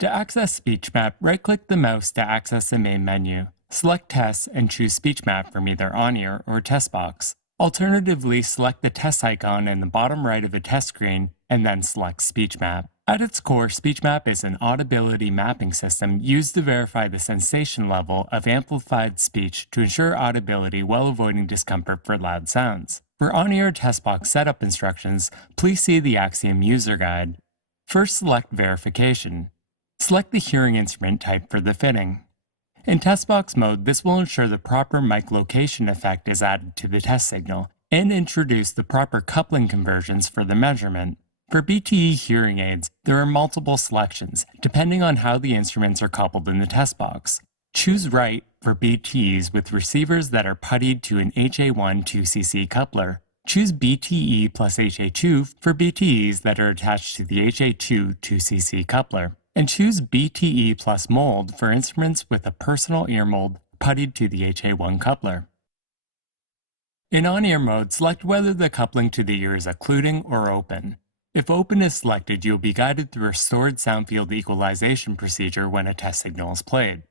To access Speechmap, right-click the mouse to access the main menu. Select Tests and choose Speechmap from either On-Ear or Test Box. Alternatively, select the test icon in the bottom right of the test screen and then select Speechmap. At its core, Speechmap is an audibility mapping system used to verify the sensation level of amplified speech to ensure audibility while avoiding discomfort for loud sounds. For On-Ear test box setup instructions, please see the Axiom user guide. First, select Verification. Select the hearing instrument type for the fitting. In test box mode, this will ensure the proper mic location effect is added to the test signal and introduce the proper coupling conversions for the measurement. For BTE hearing aids, there are multiple selections, depending on how the instruments are coupled in the test box. Choose Right for BTEs with receivers that are puttied to an HA1 2cc coupler. Choose BTE plus HA2 for BTEs that are attached to the HA2 2cc coupler. And choose BTE plus mold for instruments with a personal ear mold puttied to the HA1 coupler. In on-ear mode, select whether the coupling to the ear is occluding or open. If open is selected, you will be guided through a stored sound field equalization procedure when a test signal is played.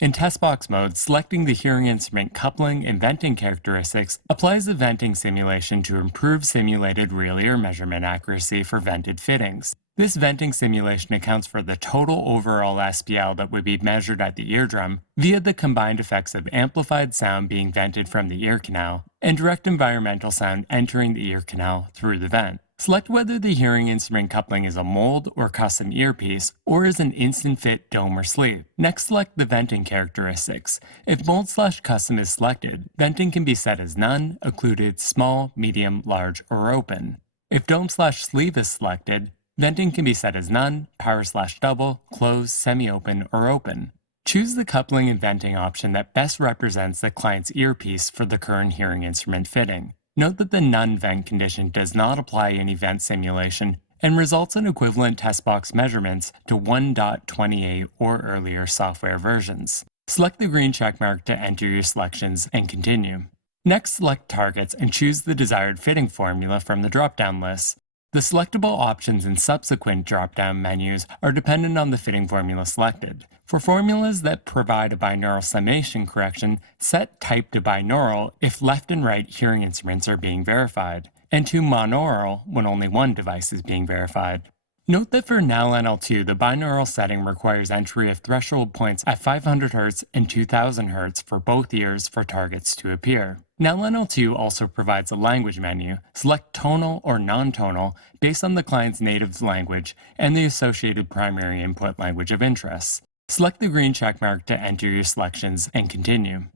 In test box mode, selecting the hearing instrument coupling and venting characteristics applies the venting simulation to improve simulated real ear measurement accuracy for vented fittings. This venting simulation accounts for the total overall SPL that would be measured at the eardrum via the combined effects of amplified sound being vented from the ear canal and direct environmental sound entering the ear canal through the vent. Select whether the hearing instrument coupling is a mold or custom earpiece or is an instant fit dome or sleeve. Next, select the venting characteristics. If mold/custom is selected, venting can be set as none, occluded, small, medium, large, or open. If dome/sleeve is selected, venting can be set as none, power/double, closed, semi-open, or open. Choose the coupling and venting option that best represents the client's earpiece for the current hearing instrument fitting. Note that the none vent condition does not apply in event simulation and results in equivalent test box measurements to 1.28 or earlier software versions. Select the green checkmark to enter your selections and continue. Next, select Targets and choose the desired fitting formula from the drop-down list. The selectable options in subsequent drop-down menus are dependent on the fitting formula selected. For formulas that provide a binaural summation correction, set Type to binaural if left and right hearing instruments are being verified, and to monaural when only one device is being verified. Note that for NAL-NL2, the binaural setting requires entry of threshold points at 500 Hz and 2000 Hz for both ears for targets to appear. NAL-NL2 also provides a language menu. Select tonal or non-tonal based on the client's native language and the associated primary input language of interest. Select the green checkmark to enter your selections and continue.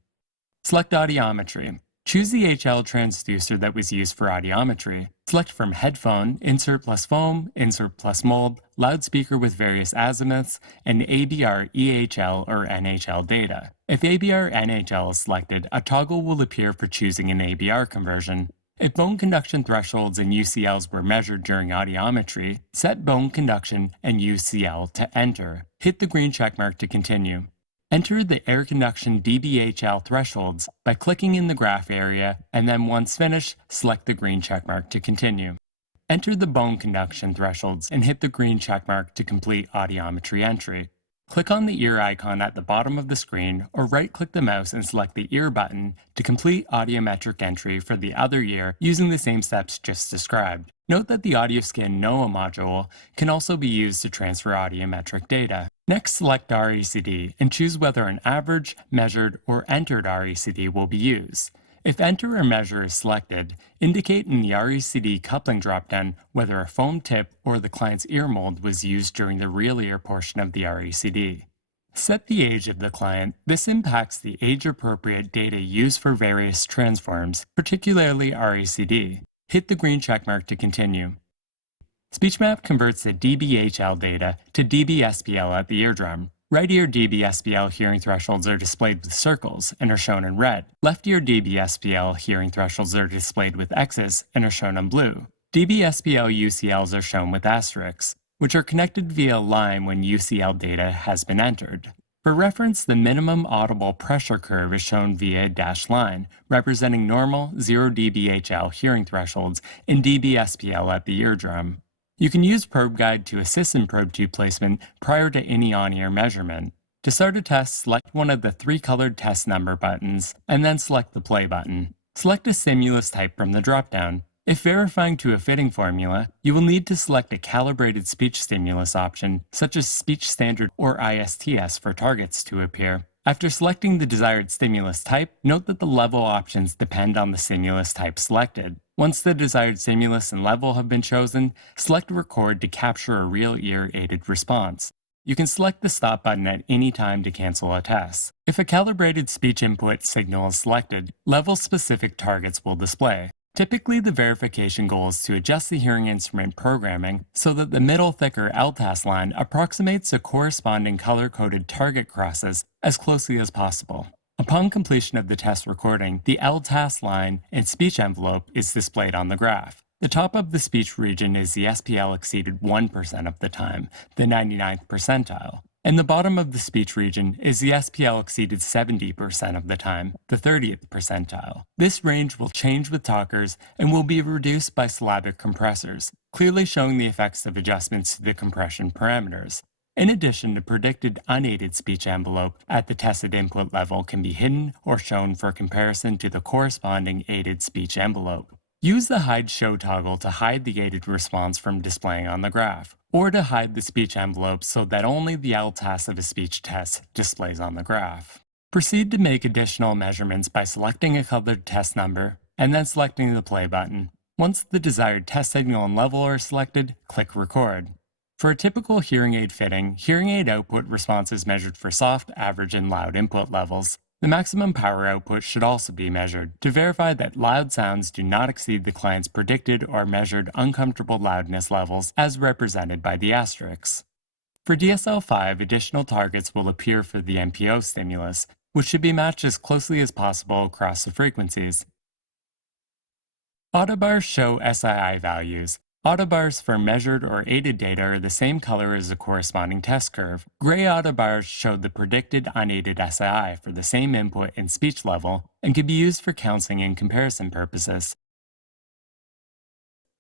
Select Audiometry. Choose the HL transducer that was used for audiometry. Select from Headphone, Insert plus Foam, Insert plus Mold, Loudspeaker with various azimuths, and ABR EHL or NHL data. If ABR NHL is selected, a toggle will appear for choosing an ABR conversion. If bone conduction thresholds and UCLs were measured during audiometry, set bone conduction and UCL to enter. Hit the green checkmark to continue. Enter the air conduction dBHL thresholds by clicking in the graph area, and then once finished, select the green checkmark to continue. Enter the bone conduction thresholds and hit the green checkmark to complete audiometry entry. Click on the ear icon at the bottom of the screen, or right-click the mouse and select the ear button to complete audiometric entry for the other ear using the same steps just described. Note that the AudioScan NOAA module can also be used to transfer audiometric data. Next, select RECD and choose whether an average, measured, or entered RECD will be used. If Enter or Measure is selected, indicate in the RECD coupling dropdown whether a foam tip or the client's ear mold was used during the real ear portion of the RECD. Set the age of the client. This impacts the age-appropriate data used for various transforms, particularly RECD. Hit the green checkmark to continue. Speechmap converts the dBHL data to dBSPL at the eardrum. Right ear dBSPL hearing thresholds are displayed with circles and are shown in red. Left ear dBSPL hearing thresholds are displayed with X's and are shown in blue. dBSPL UCLs are shown with asterisks, which are connected via a line when UCL data has been entered. For reference, the minimum audible pressure curve is shown via a dashed line, representing normal 0 dBHL hearing thresholds in dBSPL at the eardrum. You can use Probe Guide to assist in probe tube placement prior to any on-ear measurement. To start a test, select one of the three colored test number buttons, and then select the play button. Select a stimulus type from the dropdown. If verifying to a fitting formula, you will need to select a calibrated speech stimulus option, such as Speech Standard or ISTS for targets to appear. After selecting the desired stimulus type, note that the level options depend on the stimulus type selected. Once the desired stimulus and level have been chosen, select Record to capture a real ear-aided response. You can select the stop button at any time to cancel a test. If a calibrated speech input signal is selected, level-specific targets will display. Typically, the verification goal is to adjust the hearing instrument programming so that the middle thicker LTAS line approximates the corresponding color-coded target crosses as closely as possible. Upon completion of the test recording, the LTAS line and speech envelope is displayed on the graph. The top of the speech region is the SPL exceeded 1% of the time, the 99th percentile. And the bottom of the speech region is the SPL exceeded 70% of the time, the 30th percentile. This range will change with talkers and will be reduced by syllabic compressors, clearly showing the effects of adjustments to the compression parameters. In addition, the predicted unaided speech envelope at the tested input level can be hidden or shown for comparison to the corresponding aided speech envelope. Use the Hide Show toggle to hide the aided response from displaying on the graph, or to hide the speech envelope so that only the LTAS of a speech test displays on the graph. Proceed to make additional measurements by selecting a colored test number, and then selecting the play button. Once the desired test signal and level are selected, click Record. For a typical hearing aid fitting, hearing aid output response is measured for soft, average, and loud input levels. The maximum power output should also be measured to verify that loud sounds do not exceed the client's predicted or measured uncomfortable loudness levels as represented by the asterisks. For DSL5, additional targets will appear for the MPO stimulus, which should be matched as closely as possible across the frequencies. Autobars show SII values. Autobars for measured or aided data are the same color as the corresponding test curve. Gray autobars show the predicted unaided SII for the same input and speech level and can be used for counseling and comparison purposes.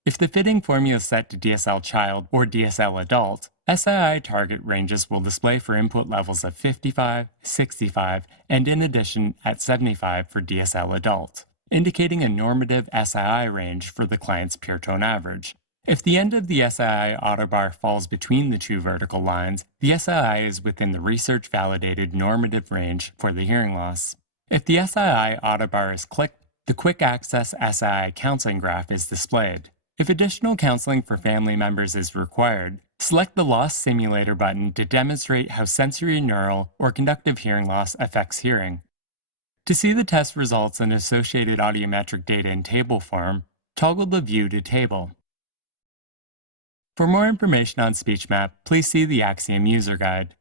If the fitting formula is set to DSL child or DSL adult, SII target ranges will display for input levels of 55, 65, and in addition at 75 for DSL adult, indicating a normative SII range for the client's pure tone average. If the end of the SII autobar falls between the two vertical lines, the SII is within the research-validated normative range for the hearing loss. If the SII autobar is clicked, the Quick Access SII counseling graph is displayed. If additional counseling for family members is required, select the Loss Simulator button to demonstrate how sensory neural or conductive hearing loss affects hearing. To see the test results and associated audiometric data in table form, toggle the View to Table. For more information on Speechmap, please see the Axiom user guide.